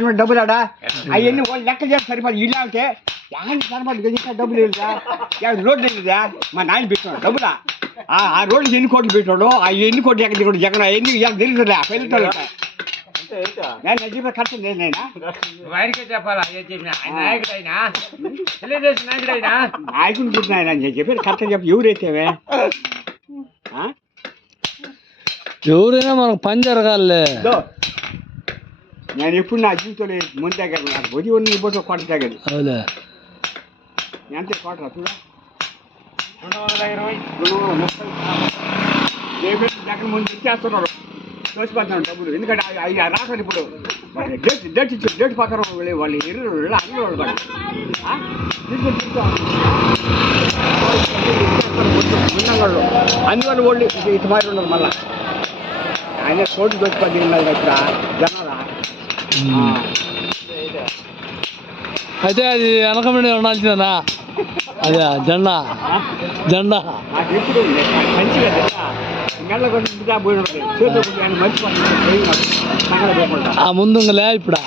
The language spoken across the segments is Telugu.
డబ్బులు ఆడా అవన్నీ వాళ్ళు లెక్క చేసి సరిపడి ఇల్లు అంటే సరిపడి డబ్బులు వెళ్ళదా రోడ్లు వెళ్ళదా మా నాయన పెట్టాడు డబ్బులా ఆ రోడ్లు ఎన్ని కోట్లు పెట్టాడు ఆ ఎన్ని కోట్లు ఎక్కడ దిగుడు జగన్ ఎన్ని తిరుగుతుందా పెళ్ళిటోళ్ళు నేను చెప్పే ఖర్చు నేనైనా చెప్పాలా నాయకుని పుట్టినాయన అని చెప్పి ఖర్చు చెప్పి ఎవరైతేవే ఎవరైనా మనకు పని జరగాలే. నేను ఎప్పుడు నా జీవితంలో ముందు దగ్గర నాకు బొది ఉన్న బొట్టు కోట తగ్గదు అవులే ఎంత కోటరా చూడ 230 దగ్గర ముందు ఇచ్చేస్తున్నారు తోసిపోతున్నాడు డబ్బులు ఎందుకంటే అవి రాకండి ఇప్పుడు డేట్ ఇచ్చారు డేట్ పక్కన వాళ్ళు ఎర్ర అన్ని వాళ్ళు కూడా అందువల్ల వాళ్ళు ఇటు మారి ఉన్నారు మళ్ళా ఆయన కోటి దోసిపోతే ఇక్కడ జనాలా అయితే అది వెనకమండి ఉండాల్సిందేనా అదే జెండా జెండా నాకు ఎప్పుడు మంచిగా నెల కొద్దిగా పోయి ఆ ముందు లే ఇప్పుడు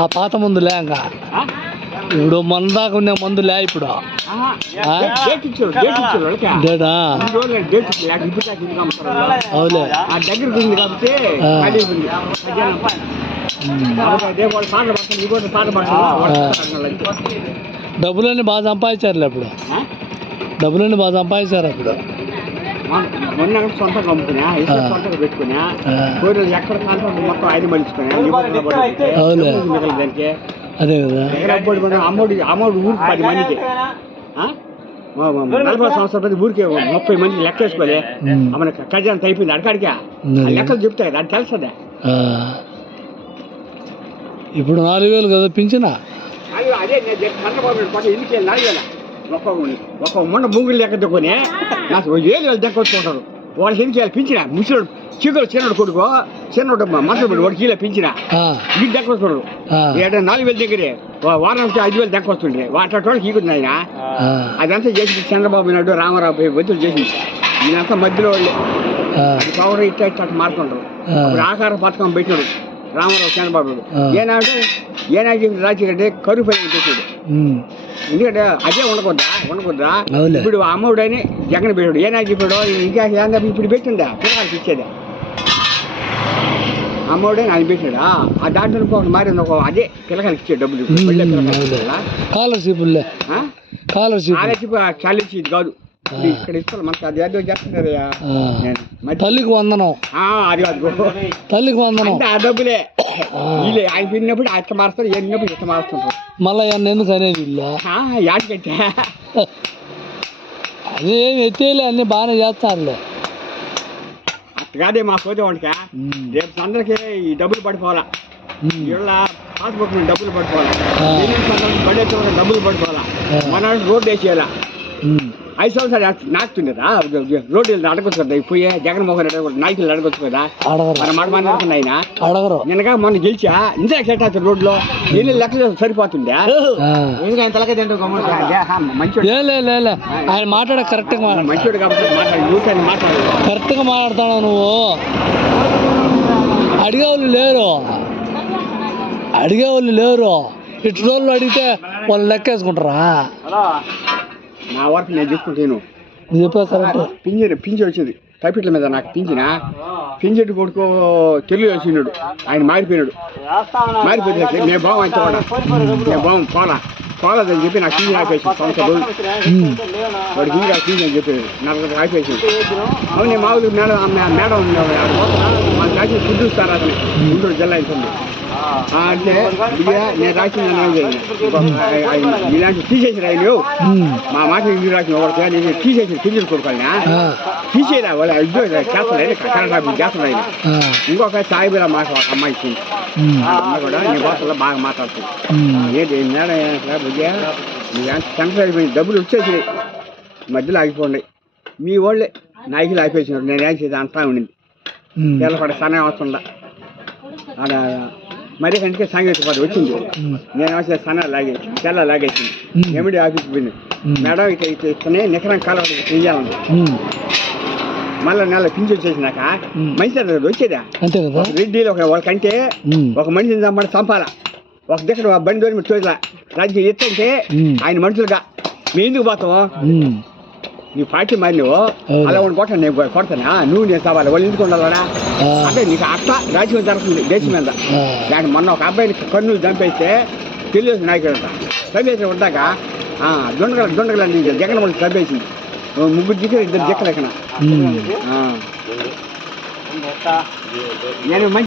ఆ పాత ముందు లే ఇంకా ఇప్పుడు మన దాకా ఉన్న మందు లే ఇప్పుడు డేటా అవులే దగ్గర ఉంది కాబట్టి డబ్బులన్నీ బాగా సంపాదించారులే అప్పుడు డబ్బులన్నీ బాగా సంపాదించారు అప్పుడు మొన్న సొంతంగా అమ్ముకున్నా సొంతంగా పెట్టుకున్నా కోరిలు ఎక్కడ కాంట్రాక్ట్ మొత్తం ఆయన మలుచుకున్నా దానికి అదే కదా అమ్మోడు ఊరికి 10 మందికి 40 సంవత్సరాల ఊరికి 30 మంది లెక్క వేసుకోలే మన ఖజానా అయిపోయింది అడకాడికి లెక్కలు చెప్తాయి కదా అది తెలుస్తుందా ఇప్పుడు 4,000 కదా పింఛనా అదే చంద్రబాబు ఎన్నిక 4,000 ఒక్క మొన్న మూగులు లెక్క దుక్కొని నాకు 7,000 దెక్కొచ్చుకుంటారు వాళ్ళకి ఎన్నికలు పించిన ముసలు చీకులు చిన్నడు కొడుకు చిన్నడు మనసు వాడు కీలో పించిన ఇది దెక్కొచ్చుకోడు 4,000 దగ్గరే వారానికి 5,000 దెక్కొస్తుండే వాటి ఈకున్నాయన అదంతా చేసి చంద్రబాబు నాయుడు రామారావు వద్దులు చేసింది ఈయనంతా మధ్యలో వాళ్ళే అది పవర్ ఇట్లా అట్లా మారుతుంటారు ఆహార పథకం పెట్టాడు రామారావు చంద్రబాబు ఏనాడు రాజకీయ కరువు పైన పెట్టాడు ఎందుకంటే అదే ఉండకూడదా ఇప్పుడు అమ్మఒడని జగన్ పెట్టాడు ఏనాడు చెప్పాడు ఇంకా ఇప్పుడు పెట్టిందా పిల్లగానికి ఇచ్చేదా అమ్మఒడని ఆయన పెట్టాడా ఆ దాంట్లో మారింది ఒక అదే పిల్లగానికి ఇచ్చే డబ్బులు స్కాలర్షిప్ చాలించి ఇది కాదు ఇక్కడ ఇస్తాను మనకు అది అదో చేస్తున్నారయ్యా తల్లికి వందనం అది కాదు తల్లికి వందనం ఆ డబ్బులే ఆయన తిన్నప్పుడు అట్ట మారుస్తారు ఎన్నప్పుడు ఇట్ట మారుతుంటారు మళ్ళీ అన్న ఎందుకు అనేది ఇల్లు యాడికట్టా అది ఏమి ఎత్తేలే అన్ని బాగానే చేస్తారులే అట్ట కాదే మా పోతే వాడికి రేపు అందరికీ ఈ డబ్బులు పడిపోవాలా ఇళ్ళ పాస్బుక్ డబ్బులు పడిపోవాలా బడే డబ్బులు పడిపోవాలా మన రోడ్డు వేసేయాలా 5 సంవత్సరాలు నాకుతుండేదా రోడ్డు అడగొచ్చు కదా పోయే జగన్మోహన్ రెడ్డి నాయకులు అడగొచ్చు కదా మన మాట మాట్లాడుతుంది ఆయన అడగరు నిన్నగా మొన్న గెలిచా ఇంత సెట్ రోడ్లో ఎన్ని లెక్కలు సరిపోతుండే మంచి ఆయన మాట్లాడ కరెక్ట్ గా మంచోడు కాబట్టి మాట్లాడు కరెక్ట్ గా మాట్లాడుతున్నావు నువ్వు అడిగేవాళ్ళు లేరు ఇటు రోజులు అడిగితే వాళ్ళు లెక్కేసుకుంటారా నా వరకు నేను చెప్పుకుంటాను పింఛన్ వచ్చింది టైపిట్ల మీద నాకు పింఛన్ కొడుకు తెలుగు వచ్చినాడు ఆయన మారిపోయినాడు మేము బాగు అయితే మేము బాగు పోలేదని చెప్పి నాకు పింఛన్ ఆపేసి సంవత్సరం రోజులు వాడికి ఇంకా పింఛన్ అని చెప్పాడు నాకు ఆపేసి అవును మామూలు మేడం మన రాసి ఫుడ్ ఇస్తారు అతను గుంటూరు జిల్లా అవుతుంది అంటే నేను రాసిన ఇలాంటి తీసేసారు ఆయన మా మాట ఇల్లు రాసిన ఒకటి తీసేసారు పింఛన్ కొడుకోవాలని తీసేదా వాళ్ళు చేస్తారు కరెంట్ ఆఫీస్ చేస్తారు ఆయన ఇంకొక సాయిబుల మాట ఒక అమ్మాయి ఇచ్చింది అమ్మాయి కూడా నీ భాషలో బాగా మాట్లాడుతుంది ఏంటి మేడం సెంటర్ అయిపోయింది డబ్బులు వచ్చేసినాయి మధ్యలో ఆగిపోండి మీ వాళ్ళే నాయకులు ఆగిపోయినారు నేను ఏం చేసి అంతా ఉండింది తెల్లపడ సనే వస్తుందా ఆడ మరి కంటే సాంకేతిక పదవి వచ్చింది నేను వచ్చే సన్న లాగేసి తెల్ల లాగేసింది ఎండి ఆఫీస్కి పోయింది మేడం ఇట్లా ఇట్లనే నికరం కాలం చెయ్యాలండి మళ్ళీ నెల పింఛన్ వచ్చేసినాక మంచి వచ్చేదా అంతే కదా. రెడ్డిలో వాళ్ళకంటే ఒక మనిషిని చంపడం చంపాలా, ఒక దగ్గర బండి దూరం చూడలా రాజకీయ ఎత్తంటే ఆయన మనుషులుగా మేము ఎందుకు పోతావు, నీ పార్టీ మరి నువ్వు అలా ఉండి కొట్టాను, నేను కొడతానా, నువ్వు నేను సవాలు వాళ్ళు ఎందుకు ఉండాలరా అంటే నీకు అట్ట రాజకీయం జరుగుతుంది దేశం మీద. దాని మొన్న ఒక అబ్బాయిని కన్నులు చంపేస్తే తెలుగు నాయకుడు చంపేసి ఉంటాక దొండగలని జగన్ వాళ్ళు చంపేసి ముగ్గురు దిక్కులు ఇద్దరు దిక్కలు ఎక్కడ నేను